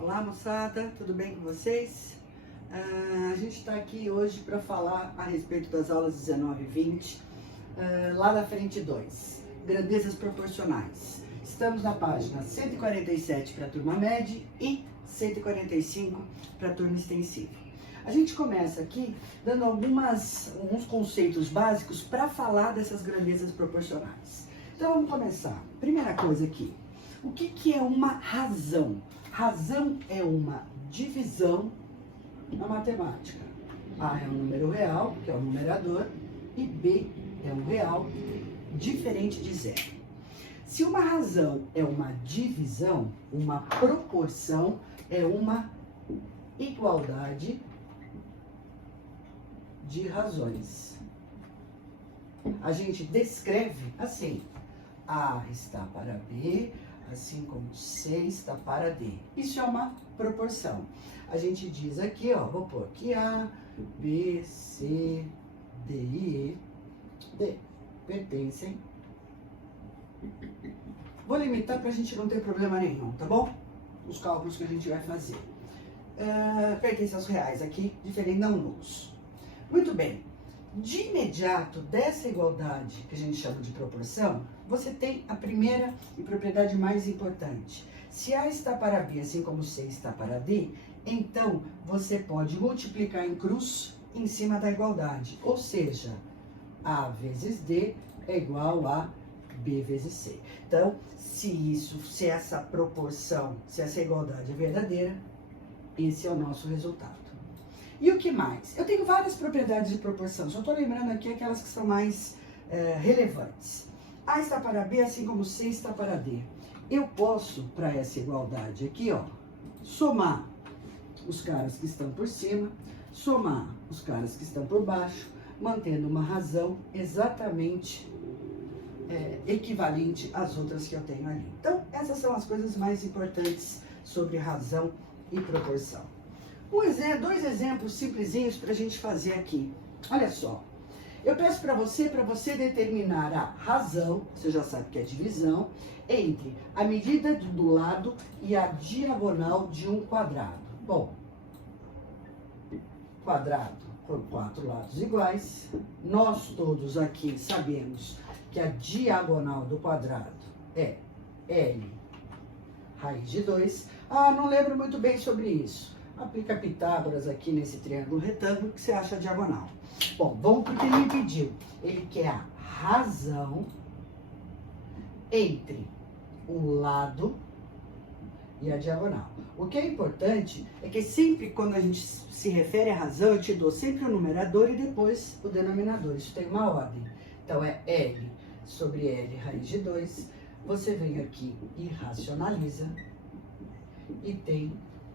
Olá moçada, tudo bem com vocês? A gente está aqui hoje para falar a respeito das aulas 19 e 20, lá da frente 2, grandezas proporcionais. Estamos na página 147 para a turma média e 145 para a turma extensiva. A gente começa aqui dando alguns conceitos básicos para falar dessas grandezas proporcionais. Então vamos começar. Primeira coisa aqui, o que é uma razão? Razão é uma divisão na matemática. A é um número real, que é o numerador, e B é um real diferente de zero. Se uma razão é uma divisão, uma proporção é uma igualdade de razões. A gente descreve assim: A está para B, assim como C está para D. Isso é uma proporção. A gente diz aqui, ó, vou pôr aqui A, B, C, D e E, D, pertencem. Vou limitar para a gente não ter problema nenhum, tá bom? Os cálculos que a gente vai fazer. Pertencem aos reais aqui, diferente não nulos. Muito bem. De imediato, dessa igualdade que a gente chama de proporção, você tem a primeira e propriedade mais importante. Se A está para B, assim como C está para D, então você pode multiplicar em cruz em cima da igualdade. Ou seja, A vezes D é igual a B vezes C. Então, se essa proporção, se essa igualdade é verdadeira, esse é o nosso resultado. E o que mais? Eu tenho várias propriedades de proporção, só estou lembrando aqui aquelas que são mais relevantes. A está para B, assim como C está para D. Eu posso, para essa igualdade aqui, ó, somar os caras que estão por cima, somar os caras que estão por baixo, mantendo uma razão exatamente equivalente às outras que eu tenho ali. Então, essas são as coisas mais importantes sobre razão e proporção. Dois exemplos simplesinhos para a gente fazer aqui. Olha só, eu peço para você determinar a razão, você já sabe que é divisão, entre a medida do lado e a diagonal de um quadrado. Bom, quadrado com 4 lados iguais, nós todos aqui sabemos que a diagonal do quadrado é L raiz de 2. Não lembro muito bem sobre isso. Aplica Pitágoras aqui nesse triângulo retângulo que você acha a diagonal. Bom, vamos porque ele me pediu. Ele quer a razão entre o lado e a diagonal. O que é importante é que sempre quando a gente se refere à razão, eu te dou sempre o numerador e depois o denominador. Isso tem uma ordem. Então é L sobre L raiz de 2. Você vem aqui e racionaliza e tem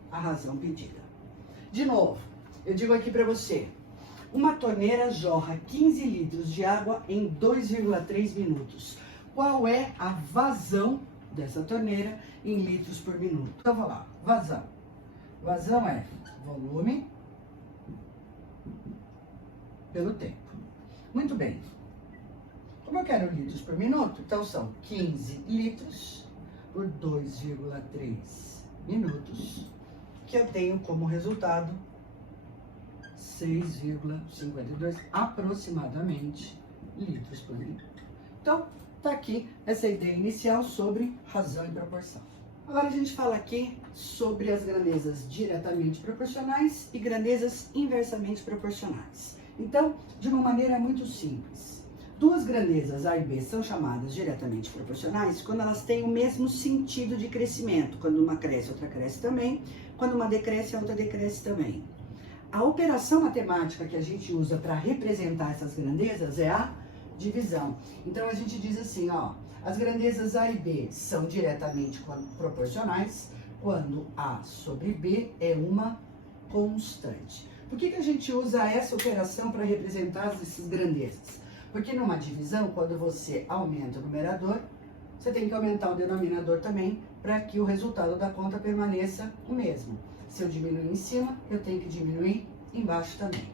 a razão pedida. De novo, eu digo aqui para você, uma torneira jorra 15 litros de água em 2,3 minutos. Qual é a vazão dessa torneira em litros por minuto? Então, vou lá, vazão. Vazão é volume pelo tempo. Muito bem. Como eu quero litros por minuto, então são 15 litros por 2,3 minutos, que eu tenho como resultado 6,52 aproximadamente litros por minuto. Então, tá aqui essa ideia inicial sobre razão e proporção. Agora a gente fala aqui sobre as grandezas diretamente proporcionais e grandezas inversamente proporcionais. Então, de uma maneira muito simples, duas grandezas A e B são chamadas diretamente proporcionais quando elas têm o mesmo sentido de crescimento. Quando uma cresce, outra cresce também. Quando uma decresce, a outra decresce também. A operação matemática que a gente usa para representar essas grandezas é a divisão. Então, a gente diz assim, ó, as grandezas A e B são diretamente proporcionais quando A sobre B é uma constante. Por que a gente usa essa operação para representar essas grandezas? Porque numa divisão, quando você aumenta o numerador, você tem que aumentar o denominador também para que o resultado da conta permaneça o mesmo. Se eu diminuir em cima, eu tenho que diminuir embaixo também.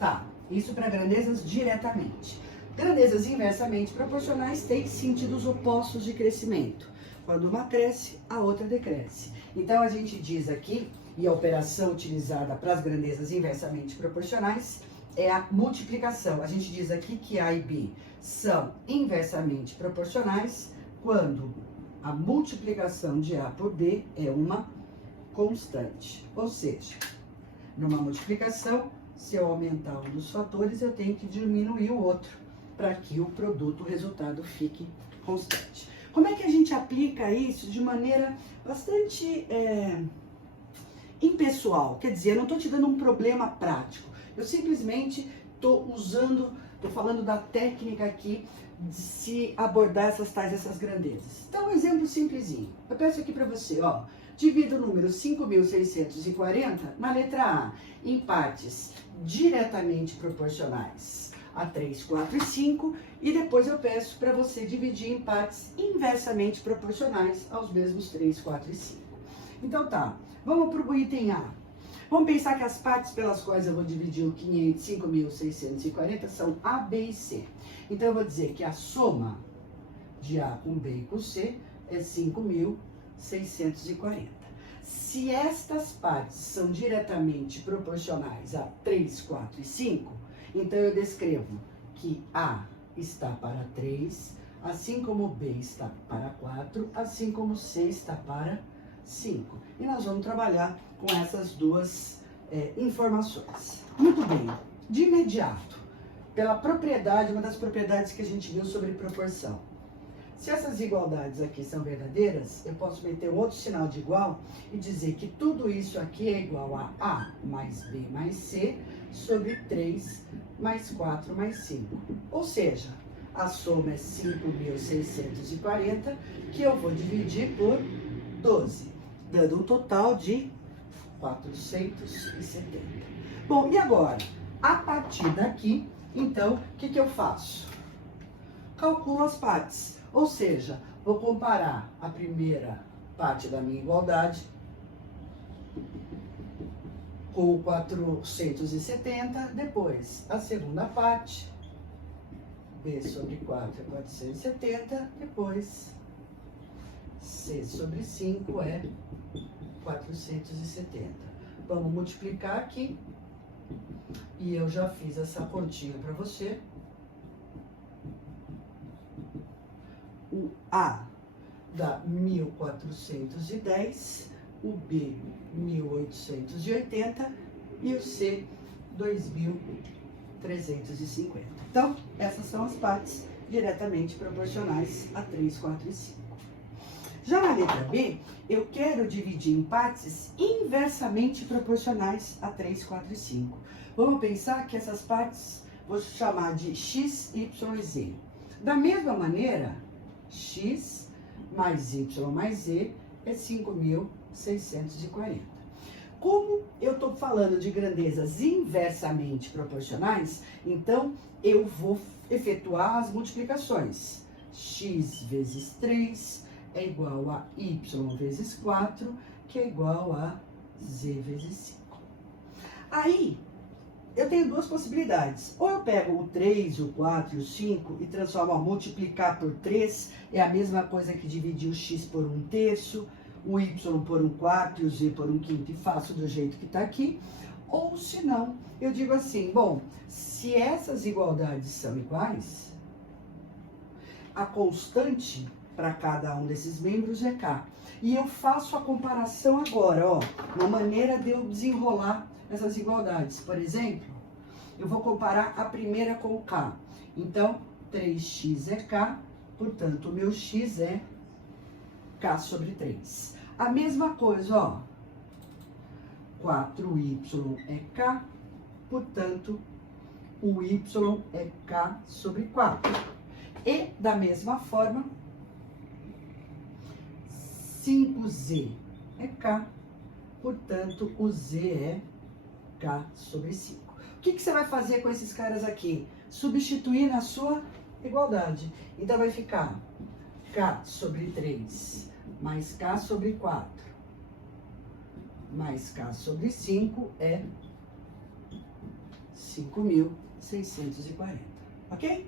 Tá, isso para grandezas diretamente. Grandezas inversamente proporcionais têm sentidos opostos de crescimento. Quando uma cresce, a outra decresce. Então, a gente diz aqui, e a operação utilizada para as grandezas inversamente proporcionais é a multiplicação. A gente diz aqui que A e B são inversamente proporcionais quando a multiplicação de A por B é uma constante. Ou seja, numa multiplicação, se eu aumentar um dos fatores, eu tenho que diminuir o outro, para que o produto, o resultado, fique constante. Como é que a gente aplica isso de maneira bastante impessoal? Quer dizer, eu não estou te dando um problema prático, eu simplesmente estou falando da técnica aqui de se abordar essas grandezas. Então, um exemplo simplesinho. Eu peço aqui para você, ó, divida o número 5.640 na letra A em partes diretamente proporcionais a 3, 4 e 5, e depois eu peço para você dividir em partes inversamente proporcionais aos mesmos 3, 4 e 5. Então tá, vamos para o item A. Vamos pensar que as partes pelas quais eu vou dividir o 5.640 são A, B e C. Então eu vou dizer que a soma de A com B e com C é 5.640. Se estas partes são diretamente proporcionais a 3, 4 e 5, então eu descrevo que A está para 3, assim como B está para 4, assim como C está para 5. E nós vamos trabalhar com essas duas informações. Muito bem, de imediato, pela propriedade, uma das propriedades que a gente viu sobre proporção. Se essas igualdades aqui são verdadeiras, eu posso meter um outro sinal de igual e dizer que tudo isso aqui é igual a A mais B mais C sobre 3 mais 4 mais 5. Ou seja, a soma é 5.640, que eu vou dividir por 12, dando um total de 470. Bom, e agora? A partir daqui, então, o que eu faço? Calculo as partes. Ou seja, vou comparar a primeira parte da minha igualdade com o 470, depois a segunda parte, B sobre 4 é 470, depois C sobre 5 é 470. Vamos multiplicar aqui, e eu já fiz essa continha para você. O A dá 1.410, o B 1.880 e o C 2.350. Então, essas são as partes diretamente proporcionais a 3, 4 e 5. Já na letra B, eu quero dividir em partes inversamente proporcionais a 3, 4 e 5. Vamos pensar que essas partes vou chamar de x, y e z. Da mesma maneira, x mais y mais z é 5.640. Como eu estou falando de grandezas inversamente proporcionais, então eu vou efetuar as multiplicações. X vezes 3 é igual a y vezes 4, que é igual a z vezes 5. Aí, eu tenho duas possibilidades. Ou eu pego o 3, o 4 e o 5 e transformo a multiplicar por 3, é a mesma coisa que dividir o x por 1/3, o y por 1/4 e o z por 1/5 e faço do jeito que está aqui. Ou se não, eu digo assim, bom, se essas igualdades são iguais, a constante para cada um desses membros é k. E eu faço a comparação agora, ó, uma maneira de eu desenrolar essas igualdades. Por exemplo, eu vou comparar a primeira com o k. Então, 3x é k, portanto, o meu x é k sobre 3. A mesma coisa, ó, 4y é k, portanto, o y é k sobre 4. E, da mesma forma, 5z é k, portanto, o z é k sobre 5. O que você vai fazer com esses caras aqui? Substituir na sua igualdade. Então, vai ficar k sobre 3 mais k sobre 4 mais k sobre 5 é 5.640. Ok?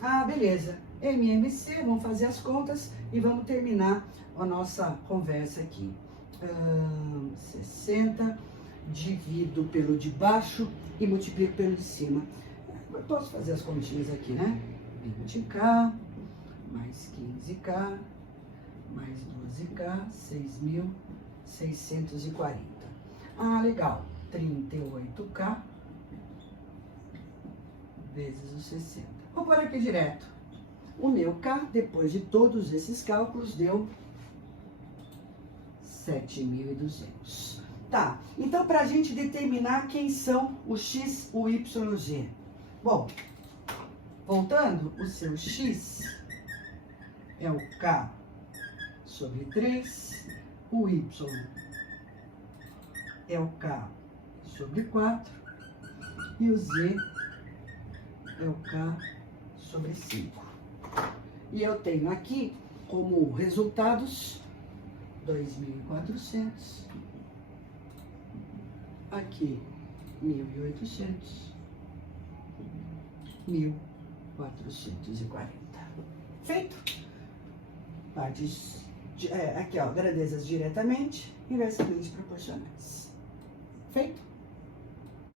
Ah, beleza. MMC, vamos fazer as contas e vamos terminar a nossa conversa aqui. 60, divido pelo de baixo e multiplico pelo de cima. Eu posso fazer as continhas aqui, né? 20K, mais 15K, mais 12K, 6.640. Ah, legal. 38K vezes os 60. Vou pôr aqui direto. O meu K, depois de todos esses cálculos, deu 7.200. Tá, então para a gente determinar quem são o X, o Y e o Z. Bom, voltando, o seu X é o K sobre 3, o Y é o K sobre 4 e o Z é o K sobre 5. E eu tenho aqui como resultados 2.400, aqui 1.800, 1.440. Feito? Partes, aqui ó, grandezas diretamente, inversamente proporcionais. Feito?